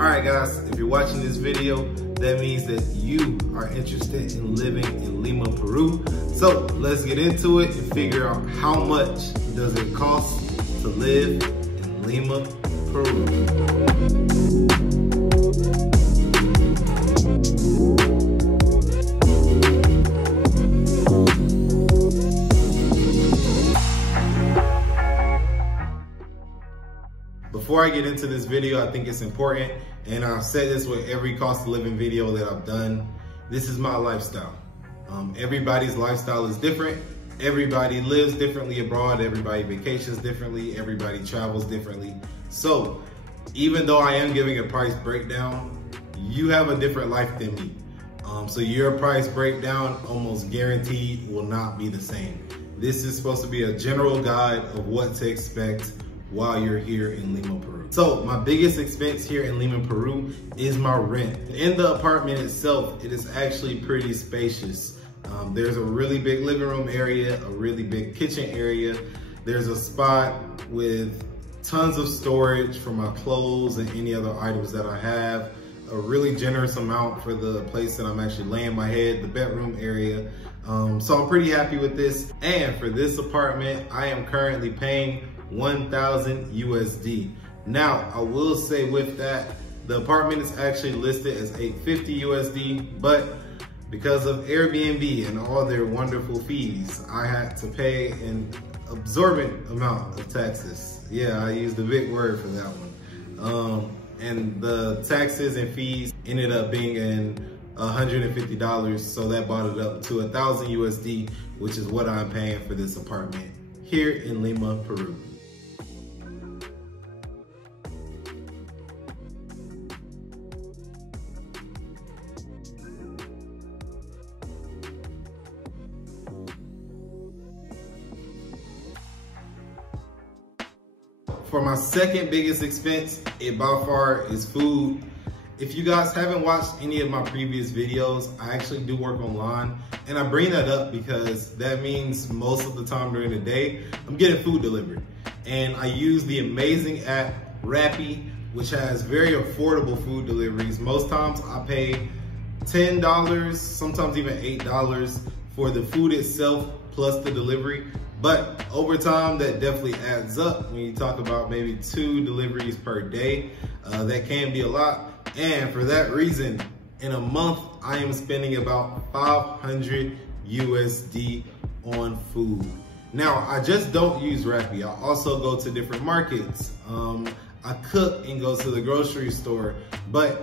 Alright guys, if you're watching this video, that means that you are interested in living in Lima, Peru. So let's get into it and figure out how much does it cost to live in Lima, Peru. Before I get into this video, I think it's important, and I've said this with every cost of living video that I've done, this is my lifestyle. Everybody's lifestyle is different. Everybody lives differently abroad. Everybody vacations differently. Everybody travels differently. So even though I am giving a price breakdown, you have a different life than me. So your price breakdown almost guaranteed will not be the same. This is supposed to be a general guide of what to expect while you're here in Lima, Peru. So my biggest expense here in Lima, Peru is my rent. In the apartment itself, it is actually pretty spacious. There's a really big living room area, a really big kitchen area. There's a spot with tons of storage for my clothes and any other items that I have. A really generous amount for the place that I'm actually laying my head, the bedroom area. So I'm pretty happy with this. And for this apartment, I am currently paying 1,000 USD. Now, I will say with that, the apartment is actually listed as 850 USD, but because of Airbnb and all their wonderful fees, I had to pay an absorbent amount of taxes. Yeah, I used a big word for that one. And the taxes and fees ended up being in $150, so that brought it up to 1,000 USD, which is what I'm paying for this apartment here in Lima, Peru. For my second biggest expense, it by far is food. If you guys haven't watched any of my previous videos, I actually do work online, and I bring that up because that means most of the time during the day, I'm getting food delivered. And I use the amazing app Rappi, which has very affordable food deliveries. Most times I pay $10, sometimes even $8 for the food itself plus the delivery. But over time, that definitely adds up. When you talk about maybe 2 deliveries per day, that can be a lot. And for that reason, in a month, I am spending about 500 USD on food. Now, I just don't use Rappi. I also go to different markets. I cook and go to the grocery store. But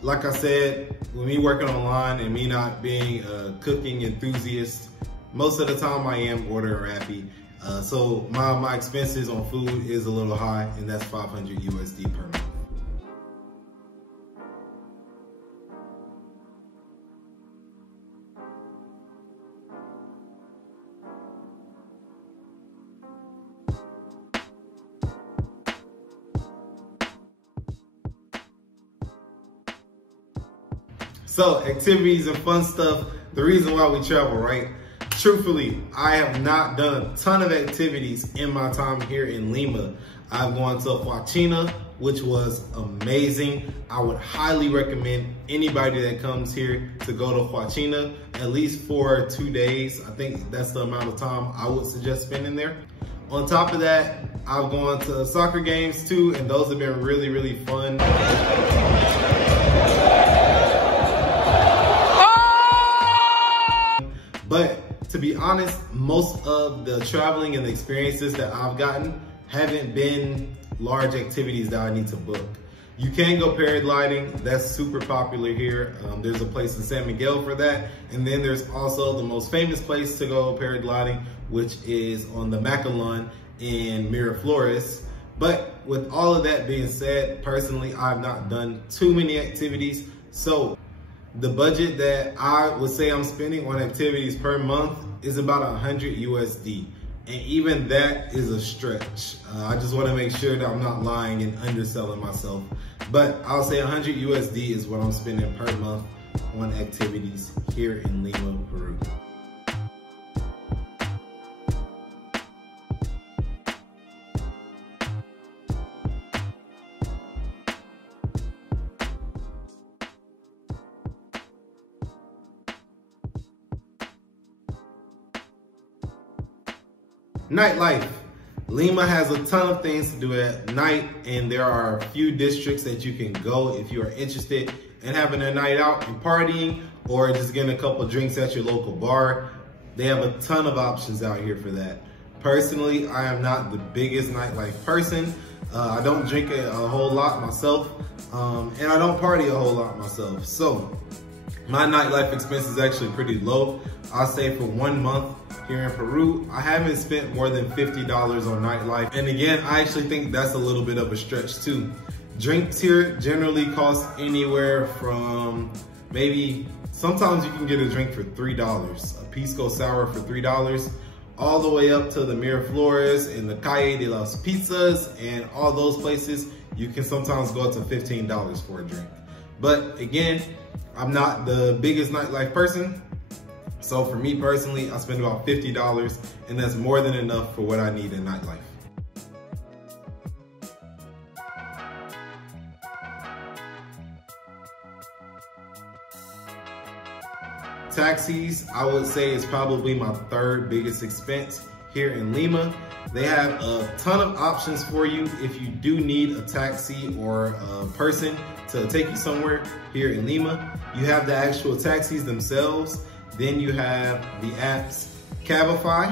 like I said, with me working online and me not being a cooking enthusiast, most of the time I am ordering Rappi. So my expenses on food is a little high, and that's 500 USD per month. So activities and fun stuff, the reason why we travel, right? Truthfully, I have not done a ton of activities in my time here in Lima. I've gone to Huachina, which was amazing. I would highly recommend anybody that comes here to go to Huachina, at least for 2 days. I think that's the amount of time I would suggest spending there. On top of that, I've gone to soccer games too, and those have been really, really fun. But to be honest, most of the traveling and the experiences that I've gotten haven't been large activities that I need to book. You can go paragliding, that's super popular here. There's a place in San Miguel for that. And then there's also the most famous place to go paragliding, which is on the Macalon in Miraflores. But with all of that being said, personally, I've not done too many activities. So the budget that I would say I'm spending on activities per month is about 100 USD. And even that is a stretch. I just want to make sure that I'm not lying and underselling myself. But I'll say 100 USD is what I'm spending per month on activities here in Lima, Peru. Nightlife. Lima has a ton of things to do at night, and there are a few districts that you can go if you are interested in having a night out and partying, or just getting a couple drinks at your local bar. They have a ton of options out here for that. Personally, I am not the biggest nightlife person. I don't drink a whole lot myself, and I don't party a whole lot myself. So my nightlife expense is actually pretty low. I'll say for 1 month here in Peru, I haven't spent more than $50 on nightlife. And again, I actually think that's a little bit of a stretch too. Drinks here generally cost anywhere from maybe, sometimes you can get a drink for $3, a pisco sour for $3, all the way up to the Miraflores and the Calle de las Pizzas and all those places. You can sometimes go up to $15 for a drink. But again, I'm not the biggest nightlife person. So for me personally, I spend about $50, and that's more than enough for what I need in nightlife. Taxis, I would say, is probably my third biggest expense here in Lima. They have a ton of options for you if you do need a taxi or a person to take you somewhere here in Lima. You have the actual taxis themselves. Then you have the apps Cabify,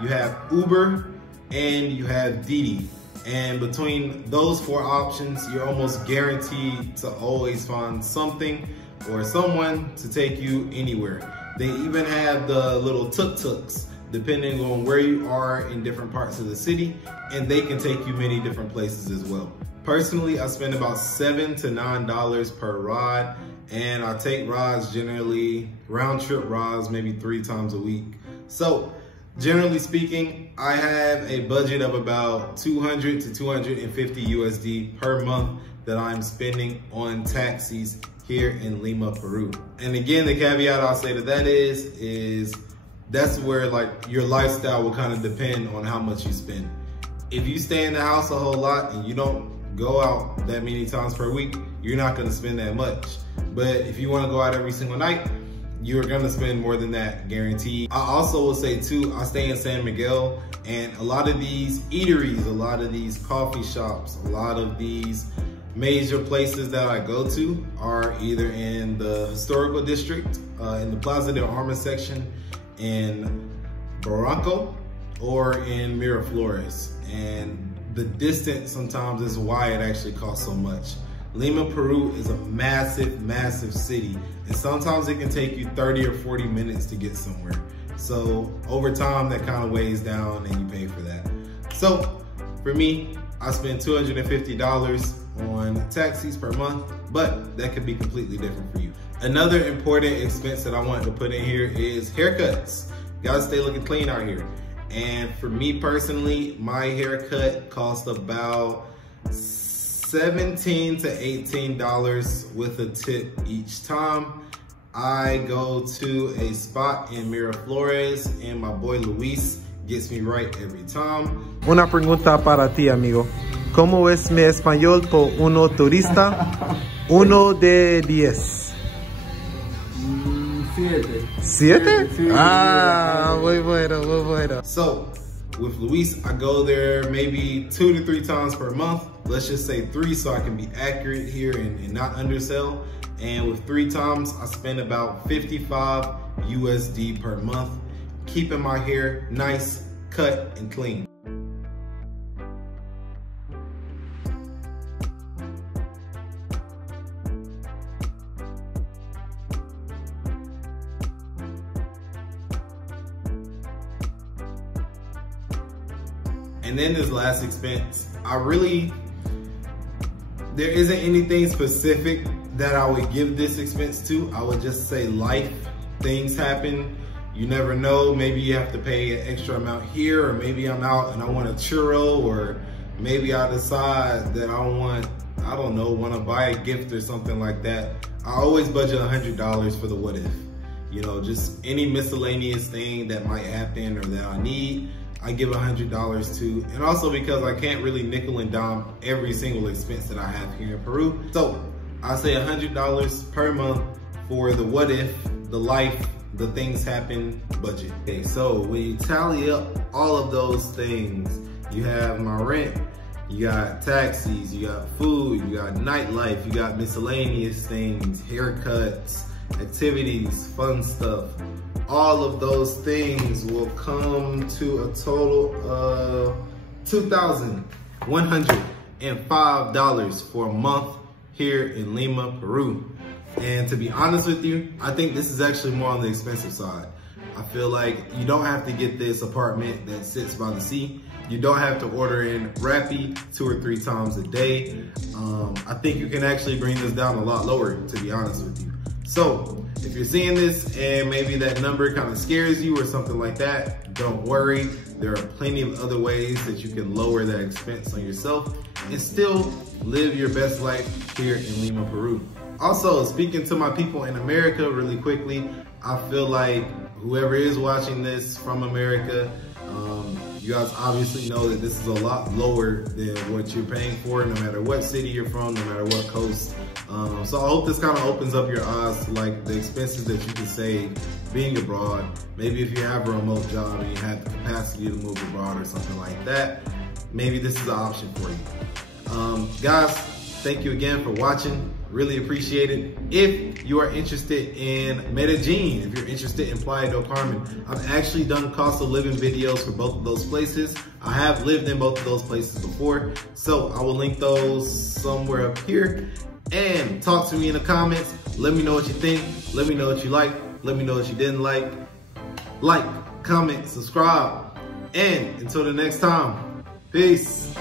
you have Uber, and you have Didi. And between those 4 options, you're almost guaranteed to always find something or someone to take you anywhere. They even have the little tuk-tuks, depending on where you are in different parts of the city, and they can take you many different places as well. Personally, I spend about $7 to $9 per ride, and I take rides generally, round trip rides, maybe 3 times a week. So generally speaking, I have a budget of about 200 to 250 USD per month that I'm spending on taxis here in Lima, Peru. And again, the caveat I'll say to that is that's where like your lifestyle will kind of depend on how much you spend. If you stay in the house a whole lot and you don't go out that many times per week, you're not gonna spend that much. But if you wanna go out every single night, you're gonna spend more than that, guaranteed. I also will say too, I stay in San Miguel, and a lot of these eateries, a lot of these coffee shops, a lot of these major places that I go to are either in the historical district, in the Plaza de Armas section, in Barranco, or in Miraflores. And the distance sometimes is why it actually costs so much. Lima, Peru is a massive, massive city, and sometimes it can take you 30 or 40 minutes to get somewhere. So over time, that kind of weighs down and you pay for that. So for me, I spend $250 on taxis per month, but that could be completely different for you. Another important expense that I wanted to put in here is haircuts. You gotta stay looking clean out here. And for me personally, my haircut costs about $17 to $18 with a tip each time. I go to a spot in Miraflores, and my boy Luis gets me right every time. Una pregunta para ti, amigo. ¿Cómo es mi español por uno turista? 1 de 10. 7. 7? Sí, ah, muy bueno, muy bueno. So, with Luis, I go there maybe 2 to 3 times per month. Let's just say 3 so I can be accurate here and not undersell. And with 3 times, I spend about 55 USD per month, keeping my hair nice, cut, and clean. And then this last expense, there isn't anything specific that I would give this expense to. I would just say life, things happen. You never know, maybe you have to pay an extra amount here, or maybe I'm out and I want a churro, or maybe I decide that I don't know, want to buy a gift or something like that. I always budget $100 for the what if. You know, just any miscellaneous thing that might happen or that I need, I give $100 to. And also because I can't really nickel and dime every single expense that I have here in Peru. So I say $100 per month for the what if, the life, the things happen budget. Okay, so when you tally up all of those things, you have my rent, you got taxis, you got food, you got nightlife, you got miscellaneous things, haircuts, activities, fun stuff. All of those things will come to a total of $2,105 for a month here in Lima, Peru. And to be honest with you, I think this is actually more on the expensive side. I feel like you don't have to get this apartment that sits by the sea. You don't have to order in Rappi 2 or 3 times a day. I think you can actually bring this down a lot lower, to be honest with you. So if you're seeing this and maybe that number kind of scares you or something like that, don't worry. There are plenty of other ways that you can lower that expense on yourself and still live your best life here in Lima, Peru. Also, speaking to my people in America really quickly, I feel like whoever is watching this from America, you guys obviously know that this is a lot lower than what you're paying for, no matter what city you're from, no matter what coast. So I hope this kind of opens up your eyes to like the expenses that you can save being abroad. Maybe if you have a remote job and you have the capacity to move abroad or something like that, maybe this is an option for you. Guys, thank you again for watching. Really appreciate it. If you are interested in Medellin, if you're interested in Playa del Carmen, I've actually done cost of living videos for both of those places. I have lived in both of those places before, so I will link those somewhere up here. And talk to me in the comments. Let me know what you think. Let me know what you like. Let me know what you didn't like. Like, comment, subscribe. And until the next time, peace.